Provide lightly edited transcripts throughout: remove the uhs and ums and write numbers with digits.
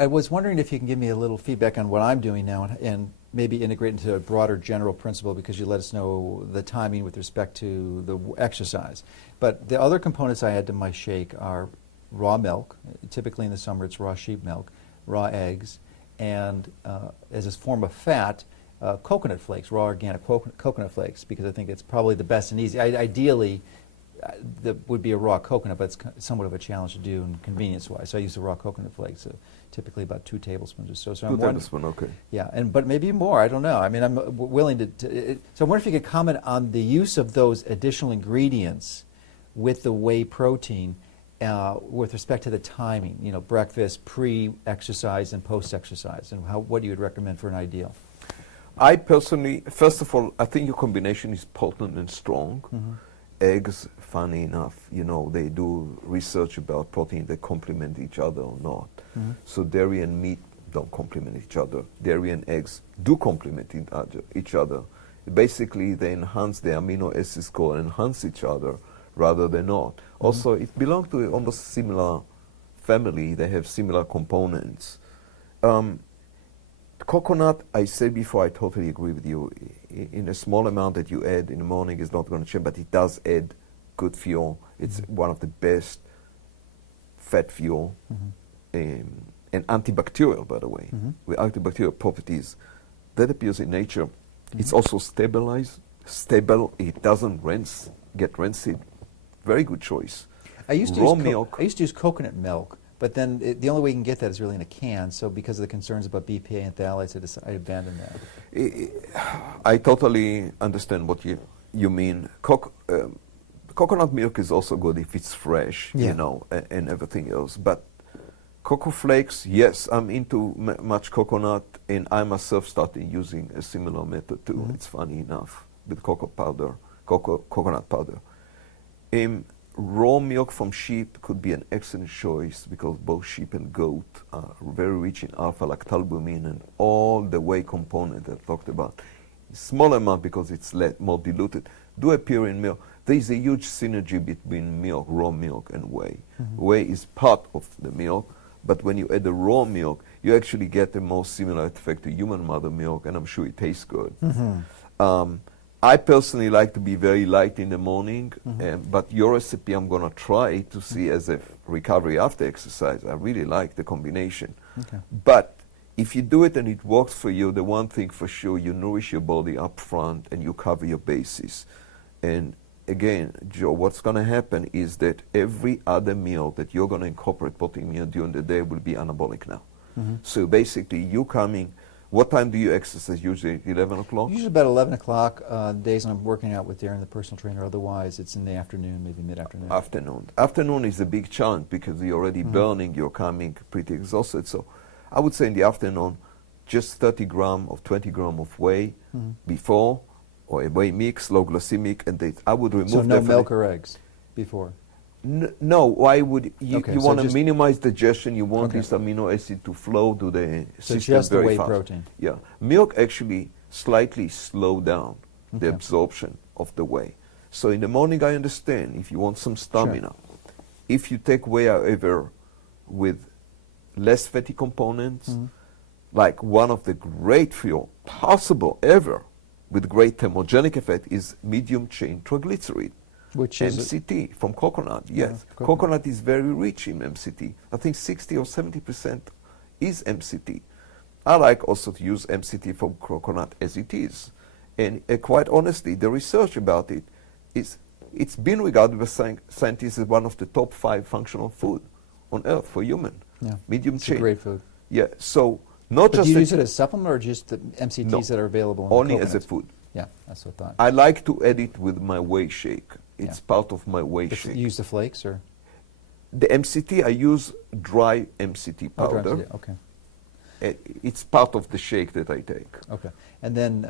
I was wondering if you can give me a little feedback on what I'm doing now and maybe integrate into a broader general principle, because you let us know the timing with respect to the exercise. But the other components I add to my shake are raw milk. Typically in the summer it's raw sheep milk, raw eggs, and as a form of fat, coconut flakes, raw organic coconut flakes, because I think it's probably the best and easy. Ideally, that would be a raw coconut, but it's somewhat of a challenge to do and convenience-wise. So I use the raw coconut flakes, typically about 2 tablespoons or so. So 2 tablespoons, okay. Yeah, but maybe more. I don't know. I mean, I'm willing to. So I wonder if you could comment on the use of those additional ingredients with the whey protein with respect to the timing. You know, breakfast, pre-exercise, and post-exercise, and what you would recommend for an ideal. I personally, first of all, I think your combination is potent and strong. Mm-hmm. Eggs, funny enough, you know, they do research about protein that complement each other or not. Mm-hmm. So dairy and meat don't complement each other. Dairy and eggs do complement each other. Basically, they enhance the amino acid score and enhance each other rather than not. Mm-hmm. Also, it belongs to an almost similar family. They have similar components. Coconut, I said before, I totally agree with you. In a small amount that you add in the morning is not going to change, but it does add good fuel. It's Mm-hmm. one of the best fat fuel, Mm-hmm. And antibacterial, by the way, Mm-hmm. with antibacterial properties. That appears in nature. Mm-hmm. It's also stable. It doesn't get rancid. Very good choice. I used to Raw use milk. I used to use coconut milk, but then the only way you can get that is really in a can. So because of the concerns about BPA and phthalates, I abandoned that. I totally understand what you mean. Coconut milk is also good if it's fresh, Yeah. you know, and everything else. But cocoa flakes, yes, I'm into much coconut, and I myself started using a similar method too. Mm-hmm. It's funny enough with coconut powder. Raw milk from sheep could be an excellent choice because both sheep and goat are very rich in alpha-lactalbumin and all the whey component that I talked about. Small amount because it's more diluted do appear in milk. There is a huge synergy between milk, raw milk, and whey. Mm-hmm. Whey is part of the milk, but when you add the raw milk, you actually get a more similar effect to human mother milk, and I'm sure it tastes good. Mm-hmm. I personally like to be very light in the morning, Mm-hmm. but your recipe I'm going to try to see as a recovery after exercise. I really like the combination. Okay. But if you do it and it works for you, the one thing for sure, you nourish your body up front and you cover your bases. And again, Joe, what's going to happen is that every other meal that you're going to incorporate protein meal during the day will be anabolic now. Mm-hmm. So basically, you coming, what time do you exercise? Usually 11 o'clock? Usually about 11 o'clock days when I'm working out with Darren, the personal trainer. Otherwise, it's in the afternoon, maybe mid-afternoon. Afternoon. Afternoon is a big challenge because you're already burning, you're coming pretty exhausted. So I would say in the afternoon, just 30 gram or 20 gram of whey before, or a whey mix, low glycemic, and I would remove. So no milk or eggs before? No, why would you? Okay, you so want to just minimize digestion. You want Okay. this amino acid to flow to the So system just the very whey fast. protein. Yeah, milk actually slightly slow down the Okay. absorption of the whey. So in the morning, I understand if you want some stamina. If you take whey, however, with less fatty components, like one of the great fuel possible ever with great thermogenic effect is medium chain triglyceride. Which is MCT from coconut, yes. Yeah, coconut is very rich in MCT. I think 60 or 70% is MCT. I like also to use MCT from coconut as it is. And quite honestly, the research about it it's been regarded by scientists as one of the top 5 functional food on earth for human. Yeah, Medium it's chain. a great food. Yeah, so not But just do you use it as supplement or just the MCTs No, that are available in only the as a coconuts? food. Yeah, that's what I thought. I like to add it with my whey shake. It's Yeah. part of my whey You shake. use the flakes or? The MCT, I use dry MCT Oh, dry powder. MCT, okay. It's part of the shake that I take. Okay. And then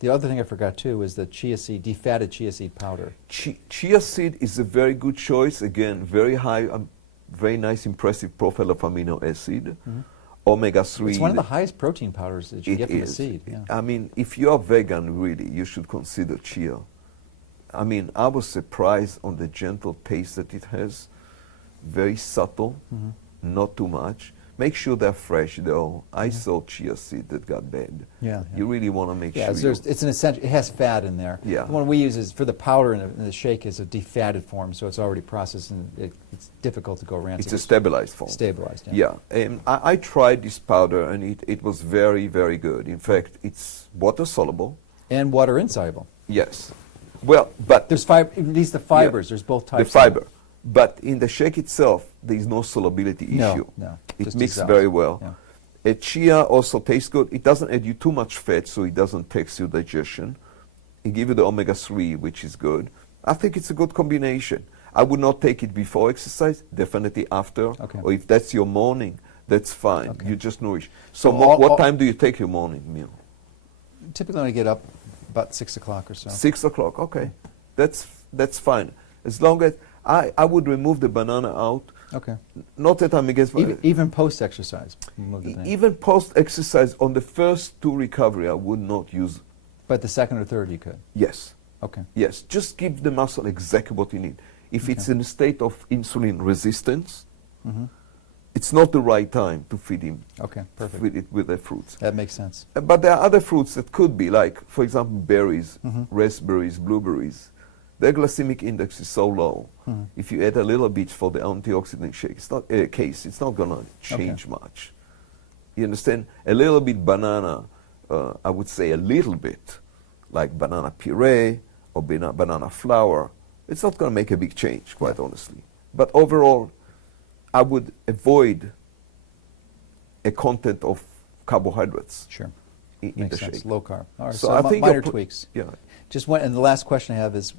the other thing I forgot too is the chia seed, defatted chia seed powder. Chia seed is a very good choice. Again, very high, very nice, impressive profile of amino acid. Omega-3. It's one of the highest protein powders that you It get from the is. seed. Yeah. I mean, if you are vegan, really, you should consider chia. I mean, I was surprised on the gentle taste that it has. Very subtle, not too much. Make sure they're fresh, though. I saw chia seed that got bad. Yeah, You really want to make yeah, sure. it's an essential. It has fat in there. Yeah. The one we use is for the powder in the shake is a defatted form, so it's already processed and it's difficult to go rancid. It's a stabilized form. Stabilized. Yeah. Yeah. I tried this powder, and it was very, very good. In fact, it's water soluble. And water insoluble. Yes. Well, but There's fiber. At least the fibers. Yeah. There's both the types. fiber. But in the shake itself, there is no solubility No, issue. no, It just mixes dissolves. very well. Yeah. Chia also tastes good. It doesn't add you too much fat, so it doesn't tax your digestion. It gives you the omega-3, which is good. I think it's a good combination. I would not take it before exercise, definitely after. Okay. Or if that's your morning, that's fine. Okay. You just nourish. So So all- what time do you take your morning meal? Typically, when I get up about 6 o'clock or so. 6 o'clock, okay. That's fine. As long as I would remove the banana out. Okay. Not that I'm against Even post-exercise. Remove the banana. even post-exercise, on the first two recovery, I would not use. But the second or third, you could. Yes, Okay. yes. Just give the muscle exactly what you need. If it's Okay. in a state of insulin resistance, Hmm. it's not the right time to feed him. Okay. Perfect. Feed it with the fruits. That makes sense. But there are other fruits that could be, like, for example, berries, Mhm. raspberries, blueberries. Their glycemic index is so low. Mhm. If you add a little bit for the antioxidant shake, it's not case. It's not gonna change much. You understand? A little bit banana. I would say a little bit, like banana puree or banana flour. It's not gonna make a big change, quite honestly. But overall, I would avoid a content of carbohydrates Sure. in the Makes sense. shake. Low carb. All right. So So, I think minor you're tweaks. Yeah. Just one, and the last question I have is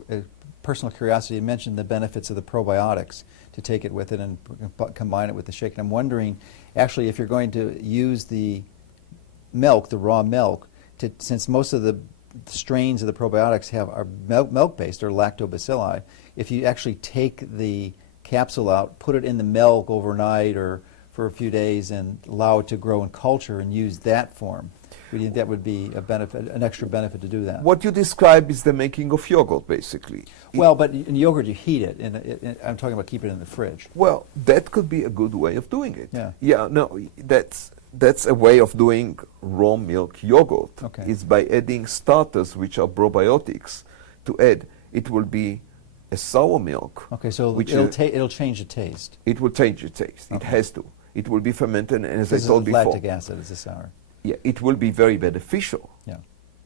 personal curiosity. You mentioned the benefits of the probiotics to take it with it and combine it with the shake. And I'm wondering, actually, if you're going to use the milk, the raw milk, since most of the strains of the probiotics are milk-based or lactobacilli, if you actually take the capsule out, put it in the milk overnight or for a few days and allow it to grow in culture and use that form, would you think that would be a benefit, an extra benefit to do that? What you describe is the making of yogurt, basically. Well, but in yogurt you heat it, and I'm talking about keeping it in the fridge. Well, that could be a good way of doing it. Yeah. Yeah, no, that's a way of doing raw milk yogurt. Okay. It's by adding starters, which are probiotics, to add. It will be a sour milk. Okay, so which it'll change the taste. it will change the taste. It Okay. has to. It will be fermented, and as I This is told before, lactic acid is the sour. yeah, it will be very beneficial Yeah.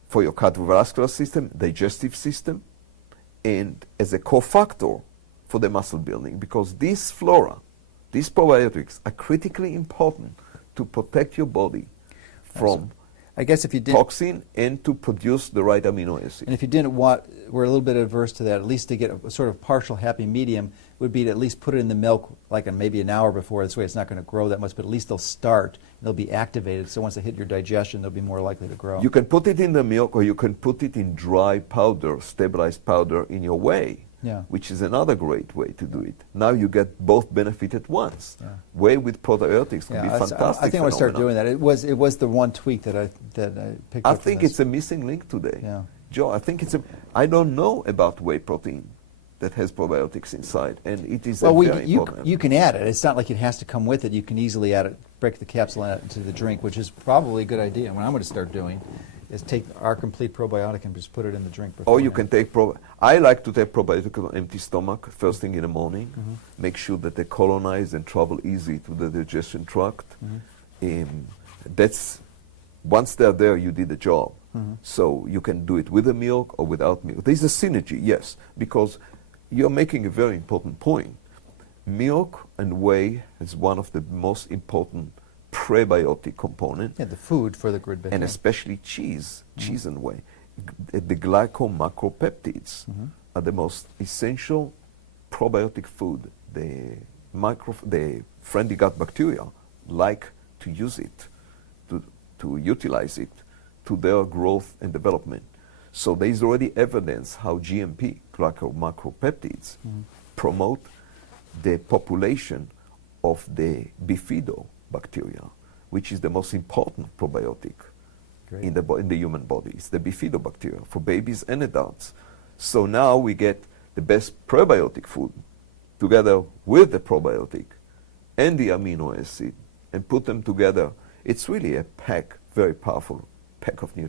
for your cardiovascular system, digestive system, and as a cofactor for the muscle building, because these flora, these probiotics are critically important to protect your body from I guess if you did, toxin and to produce the right amino acid. and if you didn't want, we're a little bit adverse to that. At least to get a sort of partial happy medium would be to at least put it in the milk like maybe an hour before. This way, it's not going to grow that much, but at least they'll start. They'll be activated. So once they hit your digestion, they'll be more likely to grow. You can put it in the milk, or you can put it in dry powder, stabilized powder in your whey, Yeah. which is another great way to do it. Now you get both benefit at once. Yeah. Whey with probiotics could be that's- fantastic. I think I'm going to start phenomenon. doing that. It was the one tweak that I picked I up. from think this. it's a missing link today. Yeah. Joe, I think it's a. I don't know about whey protein that has probiotics inside, and it is Well, a very important. you can add it. It's not like it has to come with it. You can easily add it, break the capsule and add it into the drink, which is probably a good idea. What I'm going to start doing is take our complete probiotic and just put it in the drink before. Or you can take I like to take probiotic on empty stomach first thing in the morning. Mm-hmm. Make sure that they colonize and travel easy to the digestion tract. Mm-hmm. That's once they're there, you did the job. Mhm. So you can do it with the milk or without milk. There's a synergy, yes, because you're making a very important point. Milk and whey is one of the most important prebiotic component, Yeah, the food for the good and bacteria. especially cheese and whey. The glycomacropeptids are the most essential probiotic food. The friendly gut bacteria like to use it, to utilize it to their growth and development. So there is already evidence how GMP, glycomacropeptids, promote the population of the bifidobacteria, which is the most important probiotic Great. in the human body. It's the bifidobacteria for babies and adults. So now we get the best probiotic food together with the probiotic and the amino acid and put them together, it's really a pack, very powerful pack of nutrients.